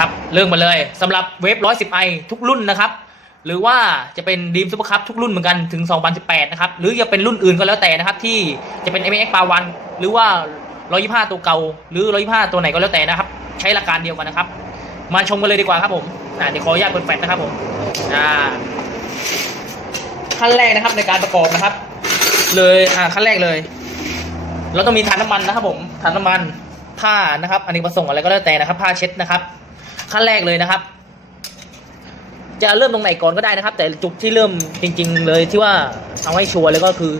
ครับเรื่องมาเลยสำหรับเวฟ110 i ทุกรุ่นนะครับ หรือว่าจะเป็นดีมซูเปอร์คัพทุกรุ่นเหมือนกันถึง 2018 นะครับ หรือจะเป็นรุ่นอื่นก็แล้วแต่นะครับ ที่จะเป็น m x ปาวันหรือว่า 125 ตัวเก่า หรือ 125 ตัวไหนก็แล้วแต่นะครับ ใช้หลักการเดียวกันนะครับ มาชมกันเลยดีกว่าครับผมอ่าเดี๋ยวขออนุญาตเปิดแฟลชนะครับผมอ่าขั้นแรกนะครับในการประกอบนะครับ เลยอ่าขั้นแรกเลย เราต้องมีถ่านน้ำมันนะครับผมถ่านน้ำมันผ้านะครับอันนี้ประสงค์อะไรก็แล้วแต่นะครับ ผ้าเช็ดนะครับ ขั้นแรกเลยนะครับ จะเริ่มตรงไหนก่อนก็ได้นะครับ แต่จุดที่เริ่มจริง ๆ เลยที่ว่าเอาให้ชัวร์เลยก็คือ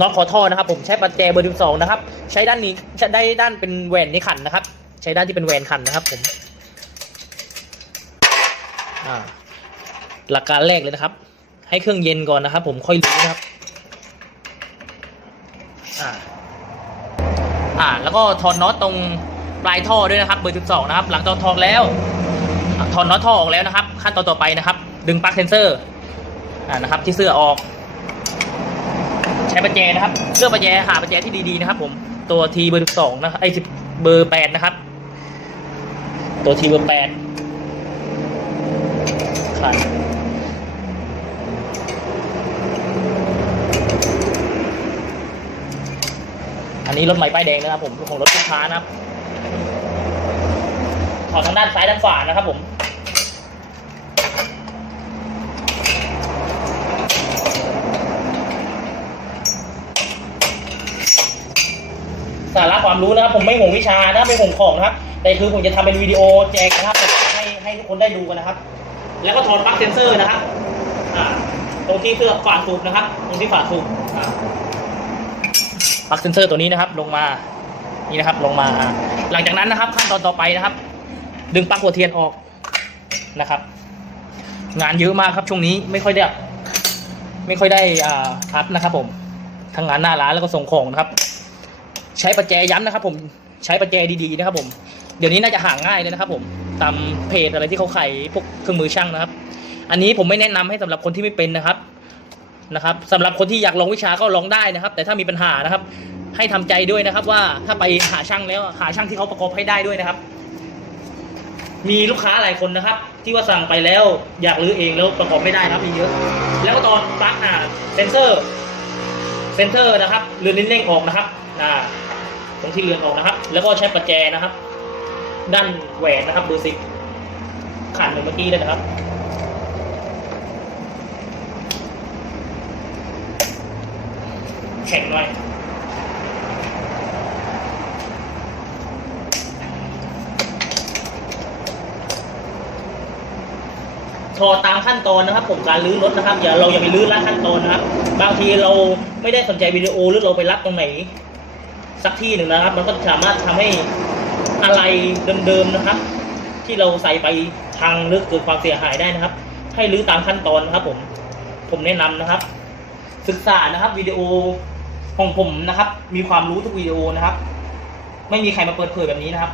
น็อตคอท่อนะครับ ผมใช้ปัจแจเบอร์ที่สองนะครับ ใช้ด้านนี้ใช้ได้ด้านเป็นแหวนนี่ขันนะครับ ใช้ด้านที่เป็นแหวนขันนะครับ ผมหลักการแรกเลยนะครับ ให้เครื่องเย็นก่อนนะครับ ผมค่อยรู้นะครับอ่าอ่า แล้วก็ถอดน็อตตรง ปลายท่อด้วยนะครับเบอร์12นะครับหลังจากถอดแล้วถอดน็อตท่อออกแล้วนะครับ ขั้นตอนต่อไปนะครับ ดึงปลั๊กเซนเซอร์อ่านะครับ ที่เสื้อออก ใช้ประแจนะครับเลือกประแจหาประแจที่ดีๆนะครับ ผมตัวทีเบอร์12นะครับไอ้สิบเบอร์8นะครับ ตัวทีเบอร์8ขันอันนี้รถใหม่ป้ายแดงนะครับผมของรถลูกค้านะครับ อดทางด้านซ้ายด้านขวานะครับผมสาระความรู้นะครับผมไม่ห่วงวิชานะไม่ห่วงของนะครับ แต่คือผมจะทำเป็นวิดีโอแจกนะครับให้ให้ทุกคนได้ดูกันนะครับ แล้วก็ถอดปลั๊กเซนเซอร์นะครับตรงที่เพื่อฝาสูบนะครับ ตรงที่ฝาสูบปลั๊กเซนเซอร์ตัวนี้นะครับ ลงมานี่นะครับลงมา หลังจากนั้นนะครับขั้นตอนต่อไปนะครับ ดึงปลั๊กหัวเทียนออกนะครับ งานเยอะมากครับช่วงนี้ไม่ค่อยได้ไม่ค่อยได้อ่าอัพนะครับ ผมทั้งงานหน้าร้านแล้วก็ส่งของนะครับ ใช้ประแจย้ำนะครับ ผมใช้ประแจดีๆนะครับ ผม เดี๋ยวนี้น่าจะห่างง่ายเลยนะครับ ผมตามเพจอะไรที่เขาขายพวกเครื่องมือช่างนะครับ อันนี้ผมไม่แนะนำให้สำหรับคนที่ไม่เป็นนะครับนะครับสำหรับคนที่อยากลองวิชาก็ลองได้นะครับ แต่ถ้ามีปัญหานะครับ ให้ทำใจด้วยนะครับ ว่าถ้าไปหาช่างแล้วหาช่างที่เขาประกอบให้ได้ด้วยนะครับ มีลูกค้าหลายคนนะครับ ที่ว่าสั่งไปแล้วอยากรื้อเองแล้วประกอบไม่ได้ครับมีเยอะ แล้วก็ตอนปลั๊กอ่าเซนเซอร์เซนเซอร์นะครับเรือนเร่งออกนะครับอ่าตรงที่เรือนออกนะครับ แล้วก็ใช้ประแจนะครับ ด้านแหวนนะครับเบอร์สิบขันเหมือนเมื่อกี้เลยนะครับแข็งหน่อย ถอตามขั้นตอนนะครับ ผมการลื้อรถนะครับ อย่าเราอย่าไปลื้อลัดขั้นตอนนะครับ บางทีเราไม่ได้สนใจวิดีโอหรือเราไปรับตรงไหน สักที่หนึ่งนะครับ มันก็สามารถทำให้อะไรเดิมๆนะครับ ที่เราใส่ไปพังหรือเกิดความเสียหายได้นะครับ ให้ลื้อตามขั้นตอนนะครับ ผมผมแนะนำนะครับ ศึกษานะครับวิดีโอของผมนะครับ มีความรู้ทุกวิดีโอนะครับ ไม่มีใครมาเปิดเผยแบบนี้นะครับ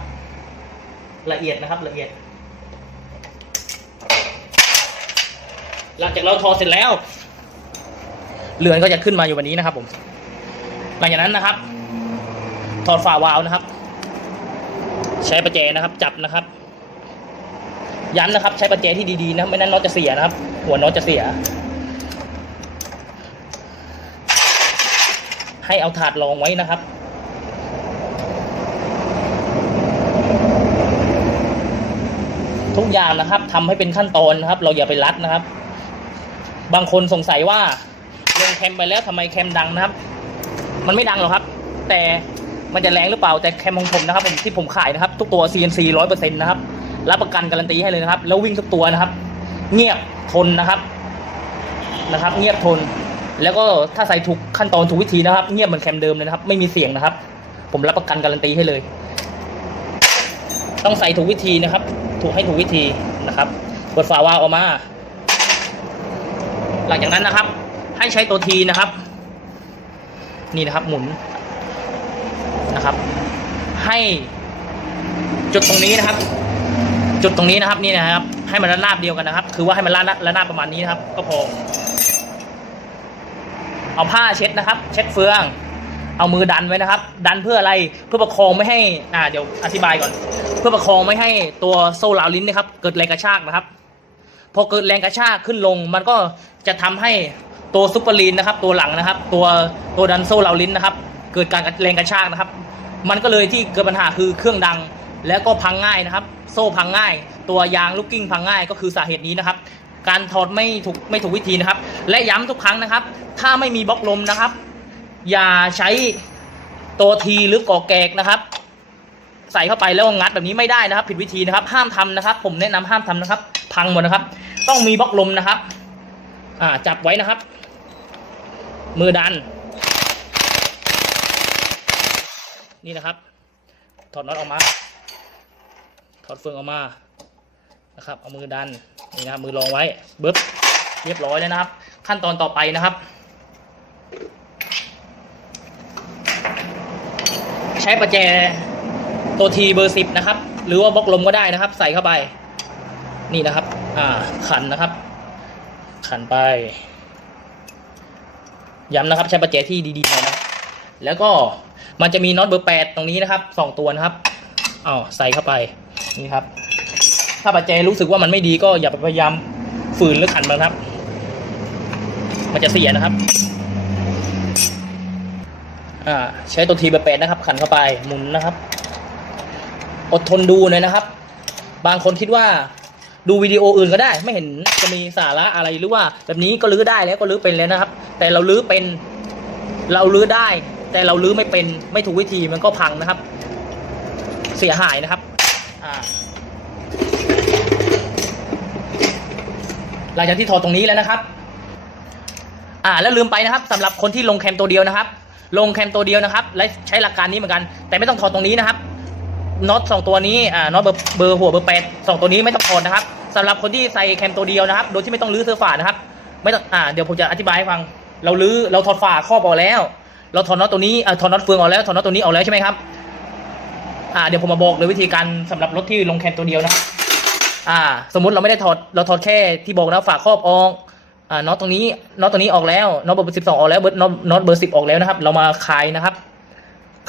ละเอียดนะครับละเอียด หลังจากเราทอเสร็จแล้วเรือนก็จะขึ้นมาอยู่วันนี้นะครับ ผม หลังจากนั้นนะครับ ถอดฝาวาล์วนะครับ ใช้ประแจนะครับ จับนะครับยันนะครับ ใช้ประแจที่ดีๆนะไม่นั้นน็อตจะเสียนะครับ หัวน็อตจะเสีย ให้เอาถาดรองไว้นะครับทุกอย่างนะครับทำให้เป็นขั้นตอนนะครับ เราอย่าไปรัดนะครับ บางคนสงสัยว่าลงแคมไปแล้วทำไมแคมดังนะครับ มันไม่ดังหรอกครับ แต่มันจะแรงหรือเปล่าแต่แคมของผมนะครับผมที่ผมขายนะครับทุกตัว CNC ร้อยเปอร์เซ็นต์นะครับรับประกันการันตีให้เลยนะครับ แล้ววิ่งทุกตัวนะครับ เงียบทนนะครับนะครับ เงียบทน แล้วก็ถ้าใส่ถูกขั้นตอนถูกวิธีนะครับ เงียบเหมือนแคมเดิมเลยนะครับ ไม่มีเสียงนะครับ ผมรับประกันการันตีให้เลย ต้องใส่ถูกวิธีนะครับ ถูกให้ถูกวิธีนะครับเปิดฝาวาล์วออกมา หลังจากนั้นนะครับ ให้ใช้ตัวทีนะครับ นี่นะครับหมุนนะครับ ให้จุดตรงนี้นะครับ จุดตรงนี้นะครับนี่นะครับ ให้มันระนาบเดียวกันนะครับ คือว่าให้มันระนาบระนาบประมาณนี้นะครับ ก็พอเอาผ้าเช็ดนะครับ เช็ดเฟือง เอามือดันไว้นะครับ ดันเพื่ออะไรเพื่อประคองไม่ให้อ่าเดี๋ยวอธิบายก่อน เพื่อประคองไม่ให้ตัวโซ่ราวลิ้นนะครับ เกิดแรงกระชากนะครับ พอเกิดแรงกระชากขึ้นลง มันก็จะทำให้ตัวซุปเปอร์ลีนนะครับ ตัวหลังนะครับ ตัวตัวดันโซ่ราลิ้นนะครับ เกิดการแรงกระชากนะครับ มันก็เลยที่เกิดปัญหาคือเครื่องดัง แล้วก็พังง่ายนะครับ โซ่พังง่าย ตัวยางลูกกิ้งพังง่ายก็คือสาเหตุนี้นะครับ การถอดไม่ถูกไม่ถูกวิธีนะครับ และย้ำทุกครั้งนะครับ ถ้าไม่มีบล็อกลมนะครับ อย่าใช้ตัวทีหรือกอแกกนะครับ ใส่เข้าไปแล้วงัดแบบนี้ไม่ได้นะครับ ผิดวิธีนะครับ ห้ามทำนะครับ ผมแนะนำห้ามทำนะครับ พังหมดนะครับ ต้องมีบล็อกลมนะครับ อ่าจับไว้นะครับ มือดัน นี่นะครับ ถอดน็อตออกมา ถอดเฟืองออกมานะครับเอามือดันนี่นะครับมือรองไว้บึ๊บเรียบร้อยแล้วนะครับ ขั้นตอนต่อไปนะครับใช้ประแจ ตัวทีเบอร์สิบนะครับ หรือว่าบล็อกลมก็ได้นะครับ ใส่เข้าไป นี่นะครับ อ่า ขันนะครับ ขันไป ย้ำนะครับ ใช้ประแจที่ดีๆหน่อยนะแล้วก็มันจะมีน็อตเบอร์แปดตรงนี้นะครับสองตัวนะครับอ้าวใส่เข้าไปนี่ครับ ถ้าประแจรู้สึกว่ามันไม่ดีก็อย่าไปพยายามฝืนหรือขันมันครับ มันจะเสียนะครับอ่าใช้ตัวทีเบอร์แปดนะครับ ขันเข้าไปหมุนนะครับ อดทนดูหน่อยนะครับ บางคนคิดว่าดูวิดีโออื่นก็ได้ ไม่เห็นจะมีสาระอะไรหรือว่า แบบนี้ก็ลื้อได้แล้วก็ลื้อเป็นแล้วนะครับ แต่เราลื้อเป็น เราลื้อได้ แต่เราลื้อไม่เป็นไม่ถูกวิธีมันก็พังนะครับ เสียหายนะครับ อ่าหลังจากที่ถอดตรงนี้แล้วนะครับ อ่า แล้วลืมไปนะครับสำหรับคนที่ลงแคมตัวเดียวนะครับ ลงแคมตัวเดียวนะครับ และใช้หลักการนี้เหมือนกัน แต่ไม่ต้องถอดตรงนี้นะครับ น็อตสองตัวนี้อ่าน็อตเบอร์เบอร์หัวเบอร์แปดสองตัวนี้ไม่ต้องถอดนะครับสำหรับคนที่ใส่แคมตัวเดียวนะครับ โดยที่ไม่ต้องลื้อเสื้อฝานะครับ ไม่ต้องอ่าเดี๋ยวผมจะอธิบายให้ฟัง เราลื้อเราถอดฝาครอบออกแล้ว เราถอดน็อตตัวนี้อ่าถอดน็อตเฟืองออกแล้วถอดน็อตตัวนี้ออกแล้วใช่ไหมครับอ่าเดี๋ยวผมมาบอกเลยวิธีการสำหรับรถที่ลงแคมตัวเดียวนะครับอ่า สมมติเราไม่ได้ถอดเราถอดแค่ที่บอกนะฝาครอบออกอ่าน็อตตรงนี้น็อตตัวนี้ออกแล้วน็อตเบอร์สิบสองออกแล้วเบอร์น็อตน็อตเบอร์สิบออกแล้วนะครับ เรามาคลายนะครับ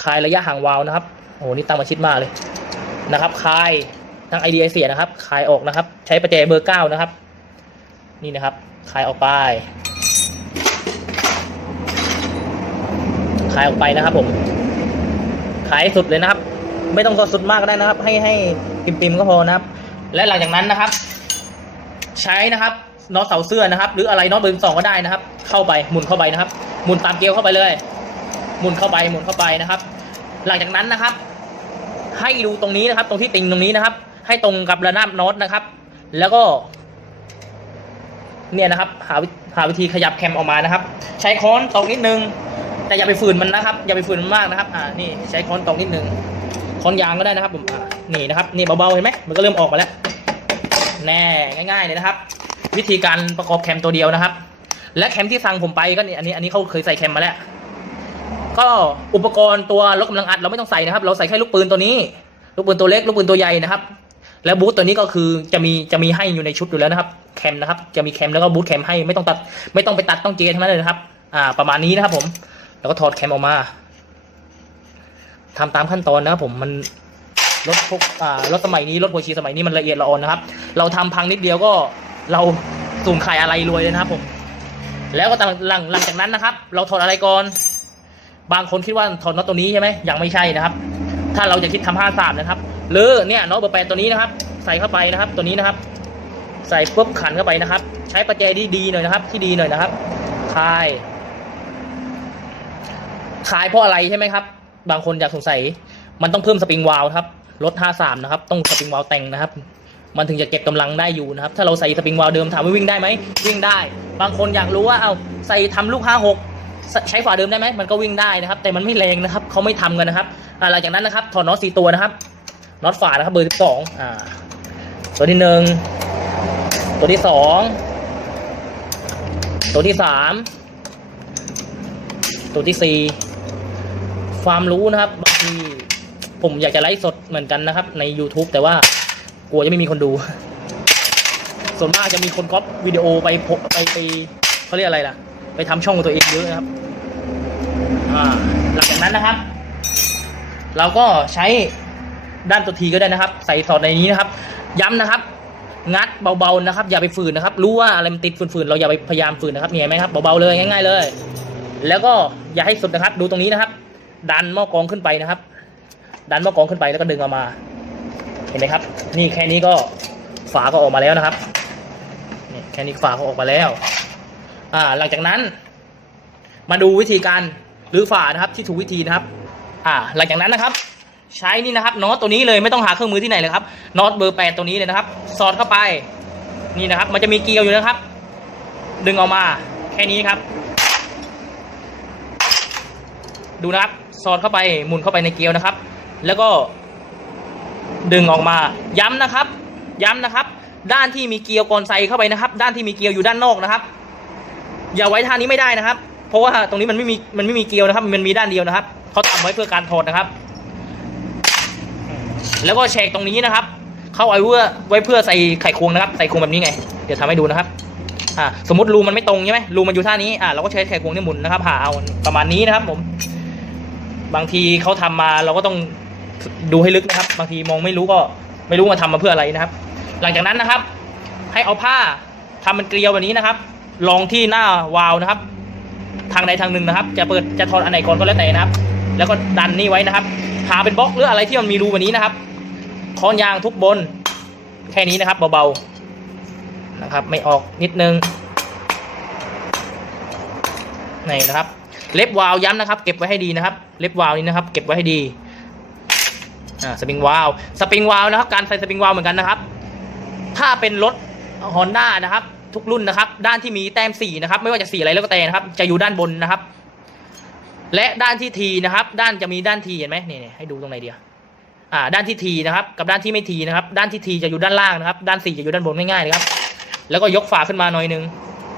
คลายระยะห่างวาล์วนะครับ โอ้โหนี่ตั้งมาชิดมากเลยนะครับคายทั้งไอเดียเสียนะครับคายออกนะครับ ใช้ประแจเบอร์เก้านะครับ นี่นะครับคายออกไปคายออกไปนะครับ ผมคายสุดเลยนะครับ ไม่ต้องสุดมากก็ได้นะครับ ให้ให้ปิมๆก็พอนะครับ และหลังจากนั้นนะครับ ใช้นะครับน็อตเสาเสื้อนะครับ หรืออะไรน็อตเบอร์สองก็ได้นะครับ เข้าไปหมุนเข้าไปนะครับ หมุนตามเกลียวเข้าไปเลย หมุนเข้าไปหมุนเข้าไปนะครับ หลังจากนั้นนะครับ ให้ดูตรงนี้นะครับ ตรงที่ติงตรงนี้นะครับ ให้ตรงกับระนาบน็อตนะครับ แล้วก็ เนี่ยนะครับ หาวิหาวิธีขยับแคมออกมานะครับ ใช้ค้อนตอกนิดนึง แต่อย่าไปฝืนมันนะครับ อย่าไปฝืนมันมากนะครับ อ่านี่ใช้ค้อนตอกนิดนึงค้อนยางก็ได้นะครับผมอ่านี่นะครับนี่เบาๆเห็นไหมมันก็เริ่มออกมาแล้วแน่ง่าย ๆเลยนะครับ วิธีการประกอบแคมตัวเดียวนะครับ และแคมที่สั่งผมไปก็นี่อันนี้อันนี้เขาเคยใส่แคมมาแล้ว ก็อุปกรณ์ตัวลดกำลังอัดเราไม่ต้องใส่นะครับ เราใส่แค่ลูกปืนตัวนี้ ลูกปืนตัวเล็ก ลูกปืนตัวใหญ่นะครับ แล้วบูทตัวนี้ก็คือจะมีจะมีให้อยู่ในชุดอยู่แล้วนะครับ แคมนะครับ จะมีแคมแล้วก็บูทแคมให้ไม่ต้องตัด ไม่ต้องไปตัดต้องเจนทั้งนั้นเลยนะครับ อ่า ประมาณนี้นะครับผม แล้วก็ถอดแคมออกมาทำตามขั้นตอนนะครับผมมันรถพวกอ่ารถสมัยนี้รถโฮชีสมัยนี้มันละเอียดละออนนะครับ เราทำพังนิดเดียวก็เราสูญขายอะไรรวยเลยนะครับผม แล้วก็หลังหลังจากนั้นนะครับ เราถอดอะไรก่อน บางคนคิดว่าถอดน็อตตัวนี้ใช่ไหมยังไม่ใช่นะครับ ถ้าเราจะคิดทำห้าสามนะครับ หรือเนี่ยน็อตเบอร์แปดตัวนี้นะครับ ใส่เข้าไปนะครับ ตัวนี้นะครับ ใส่ปุ๊บขันเข้าไปนะครับ ใช้ประแจที่ดีหน่อยนะครับ ที่ดีหน่อยนะครับคลายคลายเพราะอะไรใช่ไหมครับ บางคนอยากสงสัย มันต้องเพิ่มสปริงวาล์วครับรถ53 นะครับ ต้องสปริงวาล์วแต่งนะครับ มันถึงจะเก็บกำลังได้อยู่นะครับ ถ้าเราใส่สปริงวาล์วเดิมถามว่าวิ่งได้ไหม วิ่งได้ บางคนอยากรู้ว่า เอาใส่ทำลูก 56 ใช้ฝาเดิมได้ไหมมันก็วิ่งได้นะครับ แต่มันไม่แรงนะครับเขาไม่ทำกันนะครับหลังจากนั้นนะครับถอดน็อตสี่ตัวนะครับน็อตฝานะครับเบอร์12อ่าตัวที่หนึ่งตัวที่สองตัวที่สามตัวที่สี่ความรู้นะครับบางทีผมอยากจะไลฟ์สดเหมือนกันนะครับ ใน YouTube แต่ว่ากลัวจะไม่มีคนดู ส่วนมากจะมีคนก๊อปวิดีโอไปไปไปเขาเรียกอะไรล่ะ ไปทำช่องของตัวเองเยอะนะครับ อ่าหลังจากนั้นนะครับ เราก็ใช้ด้านตัวทีก็ได้นะครับ ใส่สอดในนี้นะครับ ย้ำนะครับ งัดเบาๆนะครับ อย่าไปฝืนนะครับ รู้ว่าอะไรมันติดฝืนๆเราอย่าไปพยายามฝืนนะครับเห็นไหมครับเบาๆเลยง่าย ๆ เลย แล้วก็อย่าให้สุดนะครับ ดูตรงนี้นะครับ ดันหม้อกองขึ้นไปนะครับ ดันหม้อกองขึ้นไปแล้วก็ดึงออกมา เห็นไหมครับ นี่แค่นี้ก็ฝาก็ออกมาแล้วนะครับนี่แค่นี้ฝาก็ออกมาแล้ว อ่า หลังจากนั้น มาดูวิธีการ หรือฝานะครับที่ถูกวิธีนะครับ อ่า หลังจากนั้นนะครับ ใช้นี่นะครับน็อตตัวนี้เลยไม่ต้องหาเครื่องมือที่ไหนเลยครับน็อตเบอร์แปดตัวนี้เลยนะครับ สอดเข้าไปนี่นะครับ มันจะมีเกลียวอยู่นะครับ ดึงออกมาแค่นี้ครับ ดูนะครับสอดเข้าไปหมุนเข้าไปในเกลียวนะครับ แล้วก็ ดึงออกมา ย้ำนะครับ ย้ำนะครับ ด้านที่มีเกลียวกอนไซเข้าไปนะครับ ด้านที่มีเกลียวอยู่ด้านนอกนะครับ อย่าไว้ท่านี้ไม่ได้นะครับ เพราะว่าตรงนี้มันไม่มีมันไม่มีเกลียวนะครับ มันมีด้านเดียวนะครับเขาทำไว้เพื่อการถอดนะครับ แล้วก็แฉกตรงนี้นะครับเข้าไว้เพื่อไว้เพื่อใส่ไขควงนะครับ ใส่ควงแบบนี้ไง เดี๋ยวทำให้ดูนะครับอ่าสมมติรูมันไม่ตรงใช่ไหมรูมันอยู่ท่านี้อ่าเราก็ใช้ไขควงนี่หมุนนะครับหาเอาประมาณนี้นะครับ ผม บางทีเขาทำมาเราก็ต้องดูให้ลึกนะครับ บางทีมองไม่รู้ก็ไม่รู้มาทำมาเพื่ออะไรนะครับ หลังจากนั้นนะครับ ให้เอาผ้าทำเป็นเกลียวแบบนี้นะครับรองที่หน้าวาล์วนะครับ ทางใดทางหนึ่งนะครับ จะเปิดจะถอดอันไหนก่อนก็แล้วแต่นะครับ แล้วก็ดันนี่ไว้นะครับ หาเป็นบล็อกหรืออะไรที่มันมีรูแบบนี้นะครับค้อนยางทุบบน แค่นี้นะครับเบาๆนะครับ ไม่ออกนิดนึงนี่นะครับ เล็บวาล์วย้ำนะครับ เก็บไว้ให้ดีนะครับ เล็บวาล์วนี้นะครับ เก็บไว้ให้ดีอ่าสปริงวาล์วสปริงวาล์วนะครับ การใส่สปริงวาล์วเหมือนกันนะครับ ถ้าเป็นรถฮอนด้านะครับ ทุกรุ่นนะครับ ด้านที่มีแต้มสีนะครับ ไม่ว่าจะสีอะไรแล้วก็แต่นะครับ จะอยู่ด้านบนนะครับ และด้านที่ทีนะครับ ด้านจะมีด้านทีเห็นไหมนี่ให้ดูตรงไหนเดียวอ่า ด้านที่ทีนะครับ กับด้านที่ไม่ทีนะครับ ด้านที่ทีจะอยู่ด้านล่างนะครับ ด้านสีจะอยู่ด้านบนง่ายๆเลยครับ แล้วก็ยกฝาขึ้นมาหน่อยนึง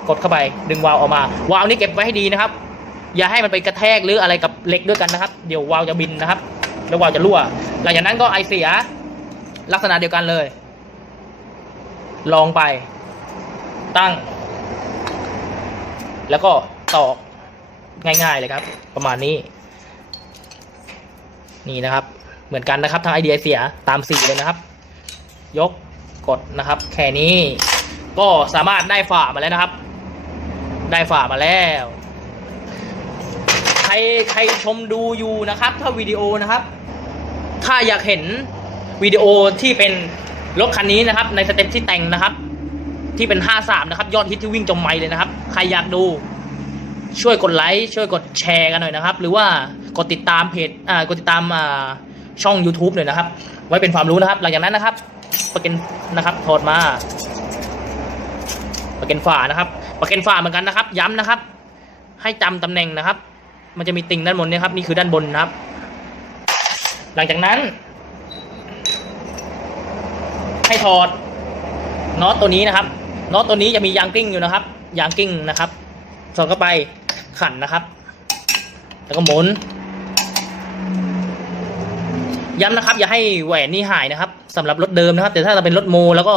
กดเข้าไป ดึงวาล์วออกมาวาล์วนี้เก็บไว้ให้ดีนะครับ อย่าให้มันไปกระแทกหรืออะไรกับเหล็กด้วยกันนะครับ เดี๋ยววาล์วจะบินนะครับ แล้ววาล์วจะรั่ว หลังจากนั้นก็ไอเสียลักษณะเดียวกันเลย ลองไป ตั้ง แล้วก็ตอกง่ายๆเลยครับ ประมาณนี้ นี่นะครับ เหมือนกันนะครับทางไอเดียเสียตามสีเลยนะครับ ยกกดนะครับ แค่นี้ก็สามารถได้ฝามาแล้วนะครับ ได้ฝามาแล้ว ใครใครชมดูอยู่นะครับ ถ้าวิดีโอนะครับ ถ้าอยากเห็นวิดีโอที่เป็นรถคันนี้นะครับ ในสเต็ปที่แต่งนะครับ ที่เป็น 53 นะครับ ยอดฮิตที่วิ่งจมไมค์เลยนะครับ ใครอยากดูช่วยกดไลค์ช่วยกดแชร์กันหน่อยนะครับ หรือว่ากดติดตามเพจอ่ากดติดตามอ่าช่อง YouTube หน่อยนะครับ ไว้เป็นความรู้นะครับ หลังจากนั้นนะครับประก็นนะครับถอดมาประก็นฝานะครับประก็นฝาเหมือนกันนะครับ ย้ำนะครับ ให้จำตำแหน่งนะครับ มันจะมีติ่งด้านบนเนี่ยครับนี่คือด้านบนนะครับ หลังจากนั้น ให้ถอดน็อตตัวนี้นะครับ น็อตตัวนี้จะมียางกิ้งอยู่นะครับ ยางกิ้งนะครับ สอดเข้าไปขันนะครับ แล้วก็หมุน ย้ำนะครับ อย่าให้แหวนนี่หายนะครับสำหรับรถเดิมนะครับ แต่ถ้าเราเป็นรถโมแล้วก็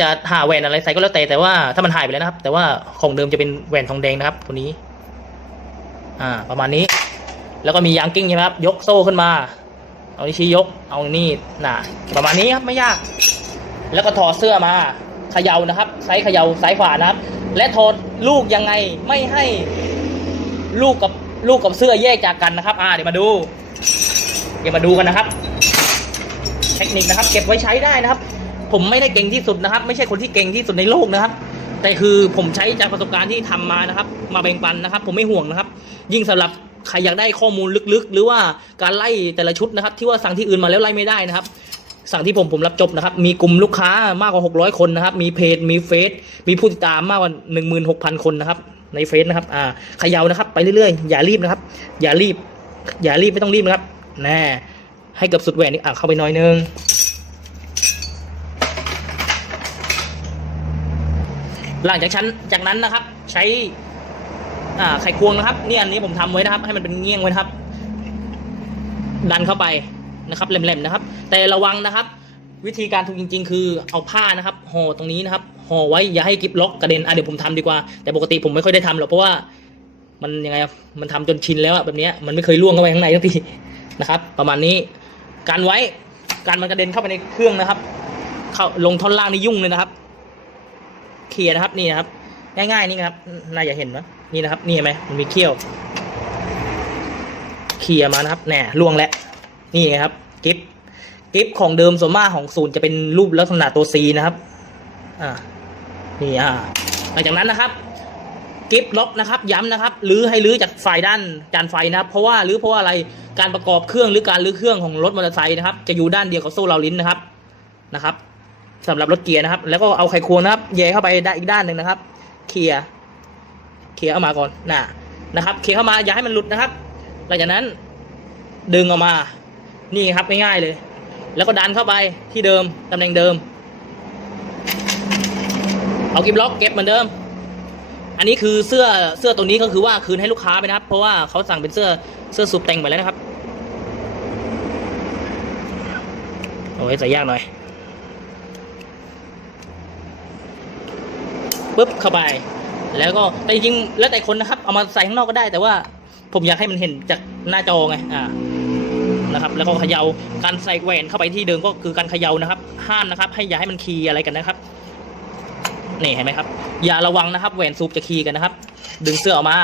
จะหาแหวนอะไรใส่ก็แล้วแต่แต่ว่าถ้ามันหายไปแล้วนะครับ แต่ว่าของเดิมจะเป็นแหวนทองแดงนะครับตัวนี้ อ่า ประมาณนี้ แล้วก็มียางกิ้งใช่ไหมครับ ยกโซ่ขึ้นมา เอานิ้วชี้ยก เอานี่น่ะประมาณนี้ครับไม่ยาก แล้วก็ถอดเสื้อมาเขย่านะครับไซส์เขย่าซ้ายขวานะครับ และถอดลูกยังไงไม่ให้ลูกกับลูกกับเสื้อแยกจากกันนะครับ อ่าเดี๋ยวมาดู เดี๋ยวมาดูกันนะครับ เทคนิคนะครับ เก็บไว้ใช้ได้นะครับ ผมไม่ได้เก่งที่สุดนะครับ ไม่ใช่คนที่เก่งที่สุดในโลกนะครับ แต่คือผมใช้จากประสบการณ์ที่ทำมานะครับ มาแบ่งปันนะครับ ผมไม่ห่วงนะครับ ยิ่งสำหรับใครอยากได้ข้อมูลลึกๆ หรือว่าการไล่แต่ละชุดนะครับ ที่ว่าสั่งที่อื่นมาแล้วไล่ไม่ได้นะครับ สั่งที่ผมผมรับจบนะครับ มีกลุ่มลูกค้ามากกว่า 600 คนนะครับ มีเพจ มีเฟซ มีผู้ติดตามมากกว่า 16,000 คนนะครับ ในเฟซนะครับ อ่าเขยาวนะครับ ไปเรื่อยๆ อย่ารีบนะครับ อย่ารีบ อย่ารีบไม่ต้องรีบนะครับ แน่ ให้เกับสุดแหวนนี่อะเข้าไปน้อยนึง หลังจากชั้น จากนั้นนะครับ ใช้ อ่า ไขควงนะครับ นี่อันนี้ผมทำไว้นะครับ ให้มันเป็นเงี้ยงไว้นะครับ ดันเข้าไป นะครับแหลมๆนะครับ แต่ระวังนะครับ วิธีการถูกจริง ๆ คือเอาผ้านะครับห่อตรงนี้นะครับห่อไว้อย่าให้กิบล็อกกระเด็นอะเดี๋ยวผมทำดีกว่า แต่ปกติผมไม่ค่อยได้ทำหรอกเพราะว่ามันยังไงมันทำจนชินแล้วอะแบบนี้มันไม่เคยล่วงเข้าไปข้างในสักทีนะครับ ประมาณนี้การไว้การมันกระเด็นเข้าไปในเครื่องนะครับ เข้าลงท่อนล่างนี่ยุ่งเลยนะครับเคลียนะครับนี่นะครับ ง่ายๆนี่นะครับน่าจะเห็นนะนี่นะครับ นี่เห็นไหมมันมีเขี้ยวเคลียมานะครับแหน่ล่วงแล้ว นี่ครับกิฟกิฟของเดิมส่วนมากของศูนย์จะเป็นรูปลักษณะตัว C นะครับ อ่า นี่อ่า หลังจากนั้นนะครับกิฟล็อกนะครับ ย้ำนะครับรื้อให้รื้อจากฝ่ายด้านจานไฟนะครับ เพราะว่ารื้อเพราะว่าอะไรการประกอบเครื่องหรือการรื้อเครื่องของรถมอเตอร์ไซค์นะครับ จะอยู่ด้านเดียวกับโซ่เราลิ้นนะครับนะครับสำหรับรถเกียร์นะครับ แล้วก็เอาไขควงนะครับแย่เข้าไปได้อีกด้านหนึ่งนะครับ เคลียร์เคลียร์เอามาก่อนน่ะนะครับ เคลียร์เข้ามาอย่าให้มันหลุดนะครับ หลังจากนั้นดึงออกมา นี่ครับง่ายๆเลย แล้วก็ดันเข้าไปที่เดิมตำแหน่งเดิม เอากิบล็อกเก็บเหมือนเดิม อันนี้คือเสื้อเสื้อตัวนี้ก็คือว่าคืนให้ลูกค้าไปนะครับ เพราะว่าเขาสั่งเป็นเสื้อเสื้อสูบแต่งไปแล้วนะครับโอ้ยใส่ยากหน่อยปุ๊บเข้าไป แล้วก็แต่จริงๆแล้วแต่คนนะครับ เอามาใส่ข้างนอกก็ได้แต่ว่า ผมอยากให้มันเห็นจากหน้าจอไงอ่า นะครับ แล้วก็เขยา่าการใส่แหวนเข้าไปที่เดิมก็คือการเขย่านะครับ ห้ามนะครับ ให้อย่าให้มันคีอะไรกันนะครับนี่เห็นไหมครับ อย่าระวังนะครับแหวนซูปจะคีกันนะครับ ดึงเสื้อออกมา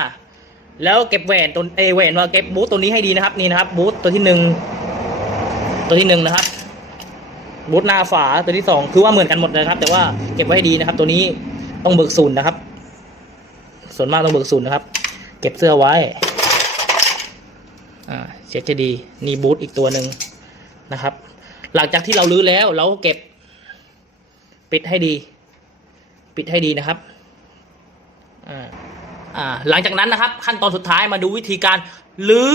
แล้วเก็บแหวนตัวเอแหวนว่าเก็บบูทตัวนี้ให้ดีนะครับนี่นะครับบูทตัวที่หนึ่งตัวที่หนึ่งนะครับบูทหน้าฝาตัวที่สองคือว่าเหมือนกันหมดเลยครับ แต่ว่าเก็บไว้ให้ดีนะครับ ตัวนี้ต้องเบิกศูนย์นะครับ ส่วนมากต้องเบิกศูนย์นะครับ เก็บเสื้อไว้อ่า เช็คจะดีนี่บูทอีกตัวหนึ่งนะครับ หลังจากที่เราลื้อแล้วเราก็เก็บ ปิดให้ดี ปิดให้ดีนะครับอ่าอ่าหลังจากนั้นนะครับ ขั้นตอนสุดท้ายมาดูวิธีการลื้อ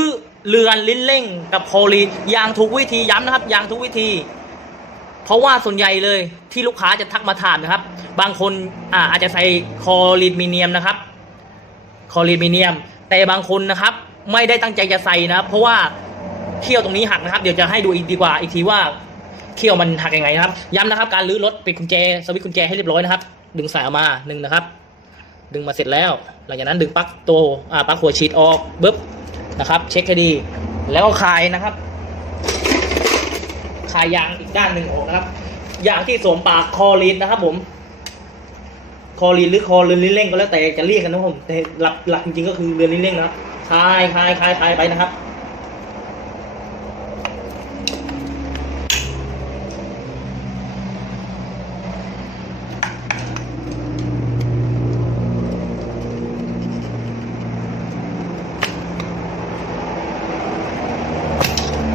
เรือนลิ้นเร่งกับโคลีอย่างถูกวิธีย้ำนะครับอย่างถูกวิธี เพราะว่าส่วนใหญ่เลยที่ลูกค้าจะทักมาถามนะครับ บางคนอ่าอาจจะใส่คอลีมิเนียมนะครับ คอลีมิเนียม แต่บางคนนะครับ ไม่ได้ตั้งใจจะใส่นะเพราะว่าเขี้ยวตรงนี้หักนะครับ เดี๋ยวจะให้ดูอีกดีกว่าอีกทีว่าเขี้ยวมันหักยังไงนะครับ ย้ำนะครับการลื้อรถปิดกุญแจสวิตช์กุญแจให้เรียบร้อยนะครับ ดึงสายออกมาหนึ่งนะครับ ดึงมาเสร็จแล้ว หลังจากนั้นดึงปลั๊กตัวอ่าปลั๊กหัวฉีดออกปึ๊บนะครับ เช็คให้ดี แล้วก็คลายนะครับคลายยางอีกด้านหนึ่งออกนะครับยางที่สวมปากคอลีนนะครับ ผม คอลีนหรือคอเรือนลิ้นเร่งก็แล้วแต่จะเรียกกันนะครับผมแต่หลักหลักจริงๆก็คือเรือนลิ้นเร่งนะครับ คลายคลายคลายคลายไปนะครับ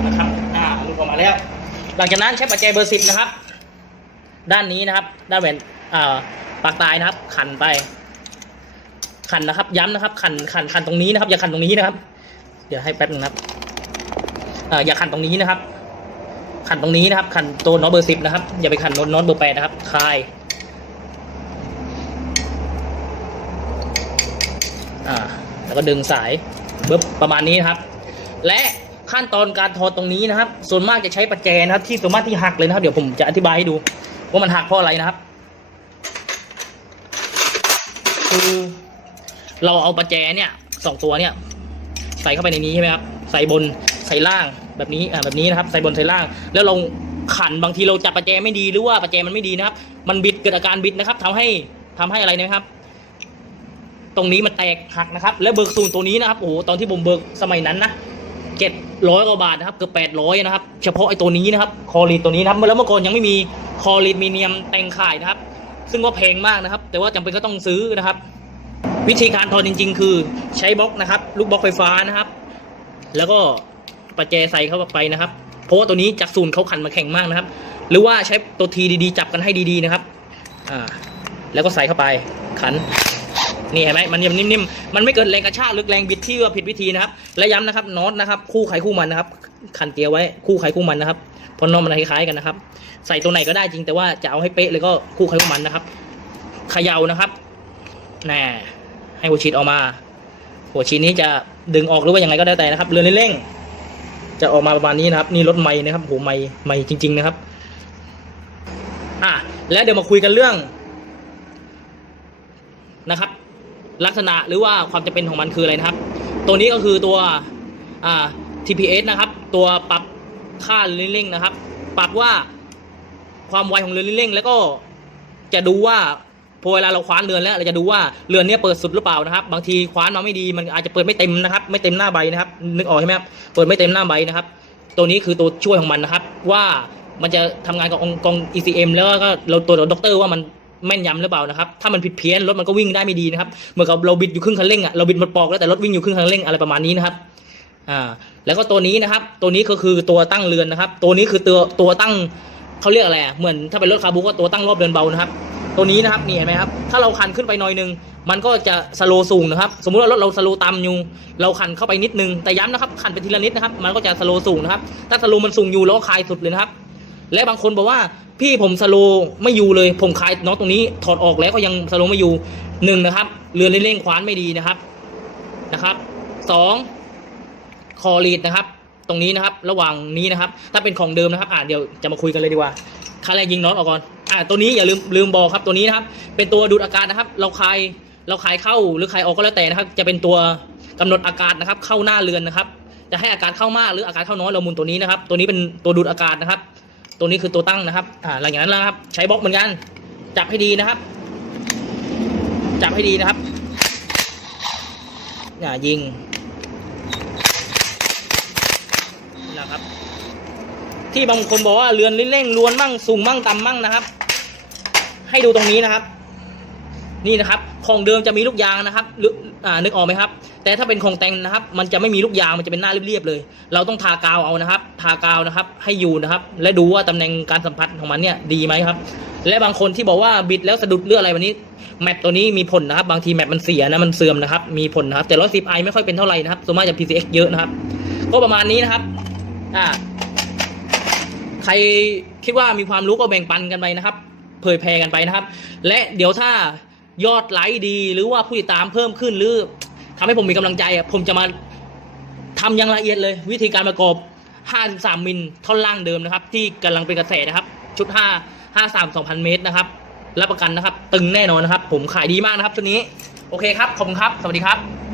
นะครับอ่าหลุดออกมาแล้ว หลังจากนั้นใช้ปัจจัยเบอร์สิบนะครับ ด้านนี้นะครับ ด้านแหวนอ่าปากตายนะครับ ขันไป ขันนะครับ ย้ำนะครับ ขันขันขันตรงนี้นะครับ อย่าขันตรงนี้นะครับ เดี๋ยวให้แป๊บนึงนะครับอย่าขันตรงนี้นะครับ ขันตรงนี้นะครับ ขันตัวน็อตเบอร์สิบนะครับ อย่าไปขันน็อตน็อตเบอร์แปดนะครับคลายอ่า แล้วก็ดึงสายปึ๊บประมาณนี้นะครับ และขั้นตอนการถอดตรงนี้นะครับ ส่วนมากจะใช้ประแจนะครับ ที่ส่วนมากที่หักเลยนะครับ เดี๋ยวผมจะอธิบายให้ดู ว่ามันหักเพราะอะไรนะครับ คือ เราเอาประแจเนี่ยสองตัวเนี่ยใส่เข้าไปในนี้ใช่ไหมครับใส่บนใส่ล่างแบบนี้อ่าแบบนี้นะครับ ใส่บนใส่ล่าง แล้วเราขันบางทีเราจับประแจไม่ดีหรือว่าประแจมันไม่ดีนะครับ มันบิดเกิดอาการบิดนะครับทำให้ทำให้อะไรนะครับ ตรงนี้มันแตกหักนะครับ แล้วเบิกซูนตัวนี้นะครับโอ้โหตอนที่ผมเบิกสมัยนั้นนะเจ็ดร้อยกว่าบาทนะครับเกือบแปดร้อยนะครับ เฉพาะไอ้ตัวนี้นะครับ คอรีดตัวนี้นะครับแล้วเมื่อก่อนยังไม่มีคอรีดมีเนียมแต่งขายนะครับ ซึ่งว่าแพงมากนะครับ แต่ว่าจำเป็นก็ต้องซื้อนะครับ วิธีการถอดจริง ๆ คือใช้บล็อกนะครับ ลูกบล็อกไฟฟ้านะครับ แล้วก็ประแจใส่เข้าไปนะครับ เพราะว่าตัวนี้จากศูนเขาขันมาแข็งมากนะครับ หรือว่าใช้ตัวทีดีๆ จับกันให้ดีๆนะครับอ่าแล้วก็ใส่เข้าไปขันนี่เห็นไหมมันยังนิ่มๆ มันไม่เกิดแรงกระชากหรือแรงบิดที่ว่าผิดวิธีนะครับ และย้ำนะครับน็อตนะครับ คู่ไขคู่มันนะครับขันเกียร์ไว้คู่ไขคู่มันนะครับเพราะน็อตมันคล้ายๆกันนะครับ ใส่ตัวไหนก็ได้จริงแต่ว่าจะเอาให้เป๊ะเลยก็คู่ไขคู่มันนะครับเขย่านะครับแน่ ให้หัวฉีดออกมา หัวฉีดนี้จะดึงออกหรือว่ายังไงก็ได้แต่นะครับ เรือนเร่งจะออกมาประมาณนี้นะครับ นี่รถไม่นะครับโหไม่ไม่จริง ๆ นะครับ อะแล้วเดี๋ยวมาคุยกันเรื่องนะครับ ลักษณะหรือว่าความจะเป็นของมันคืออะไรนะครับ ตัวนี้ก็คือตัวอ่า TPS นะครับ ตัวปรับค่าเรือลิ่งนะครับ ปรับว่าความไวของเรือลิ่ง แล้วก็จะดูว่า พอเวลาเราคว้านเรือนแล้วเราจะดูว่าเรือนเนี้ยเปิดสุดหรือเปล่านะครับ บางทีคว้านมาไม่ดีมันอาจจะเปิดไม่เต็มนะครับ ไม่เต็มหน้าใบนะครับ นึกออกใช่ไหมครับเปิดไม่เต็มหน้าใบนะครับ ตัวนี้คือตัวช่วยของมันนะครับ ว่ามันจะทำงานกับองค์กอง ECM แล้วก็เราตัวด็อกเตอร์ว่ามันแม่นยำหรือเปล่านะครับ ถ้ามันผิดเพี้ยนรถมันก็วิ่งได้ไม่ดีนะครับ เหมือนกับเราบิดอยู่ครึ่งคันเร่งอะเราบิดหมดปอกแล้วแต่รถวิ่งอยู่ครึ่งคันเร่งอะไรประมาณนี้นะครับ อ่า แล้วก็ตัวนี้นะครับ ตัวนี้ก็คือตัวตั้งเรือนนะครับ ตัวนี้คือตัวตัวตั้งเขาเรียกอะไรอะเหมือนถ้าเป็นรถคาร์บูก็ตัวตั้งรอบเรือนเบานะครับ ตัวนี้นะครับนี่เห็นไหมครับ ถ้าเราคันขึ้นไปหน่อยหนึง มันก็จะสโลสูงนะครับ สมมุติว่ารถเราสโลต่ำอยู่ เราคันเข้าไปนิดนึง แต่ย้ำนะครับ คันไปทีละนิดนะครับ มันก็จะสโลสูงนะครับ ถ้าสโลมันสูงอยู่เราก็คลายสุดเลยนะครับ และบางคนบอกว่าพี่ผมสโลไม่อยู่เลย ผมคลายน็อตตรงนี้ถอดออกแล้วก็ยังสโลไม่อยู่หนึ่งนะครับ เรือเร่งๆคว้านไม่ดีนะครับ นะครับสองคอรีดนะครับ ตรงนี้นะครับ ระหว่างนี้นะครับ ถ้าเป็นของเดิมนะครับ อ่าเดี๋ยวจะมาคุยกันเลยดีกว่าขั้นแรกยิงน็อตออกก่อน อ่าตัวนี้อย่าลืมลืมบอกครับตัวนี้นะครับ เป็นตัวดูดอากาศนะครับ เราคลายเราคลายเข้าหรือคลายออกก็แล้วแต่นะครับ จะเป็นตัวกำหนดอากาศนะครับ เข้าหน้าเรือนนะครับ จะให้อากาศเข้ามากหรืออากาศเข้าน้อยเราหมุนตัวนี้นะครับ ตัวนี้เป็นตัวดูดอากาศนะครับ ตัวนี้คือตัวตั้งนะครับอ่าหลังจากนั้นแล้วครับ ใช้บล็อกเหมือนกัน จับให้ดีนะครับ จับให้ดีนะครับอย่ายิงนี่แหละครับ ที่บางคนบอกว่าเรือนเร่งล้วนมั่งสูงมั่งต่ำมั่งนะครับ ให้ดูตรงนี้นะครับ นี่นะครับของเดิมจะมีลูกยางนะครับหรืออ่านึกออกไหมครับ แต่ถ้าเป็นของแต่งนะครับ มันจะไม่มีลูกยางมันจะเป็นหน้าเรียบๆเลย เราต้องทากาวเอานะครับ ทากาวนะครับ ให้อยู่นะครับ และดูว่าตำแหน่งการสัมผัสของมันเนี่ยดีไหมครับ และบางคนที่บอกว่าบิดแล้วสะดุดเรื่องอะไรวันนี้แมปตัวนี้มีผลนะครับ บางทีแมปมันเสียนะมันเสื่อมนะครับ มีผลนะครับ แต่ร้อยสิบไอไม่ค่อยเป็นเท่าไหร่นะครับส่วนมากจะ PCX เยอะนะครับ ก็ประมาณนี้นะครับ อ่า ใครคิดว่ามีความรู้ก็แบ่งปันกันไปนะครับ เผยแพร่กันไปนะครับ และเดี๋ยวถ้ายอดไลค์ดีหรือว่าผู้ติดตามเพิ่มขึ้นหรือทำให้ผมมีกำลังใจอะผมจะมาทำอย่างละเอียดเลย วิธีการประกอบ 53 มิลท่อนล่างเดิมนะครับ ที่กำลังเป็นกระแสนะครับ ชุด 5 53 2,000 เมตรนะครับรับประกันนะครับ ตึงแน่นอนนะครับ ผมขายดีมากนะครับตัวนี้ โอเคครับ ขอบคุณครับ สวัสดีครับ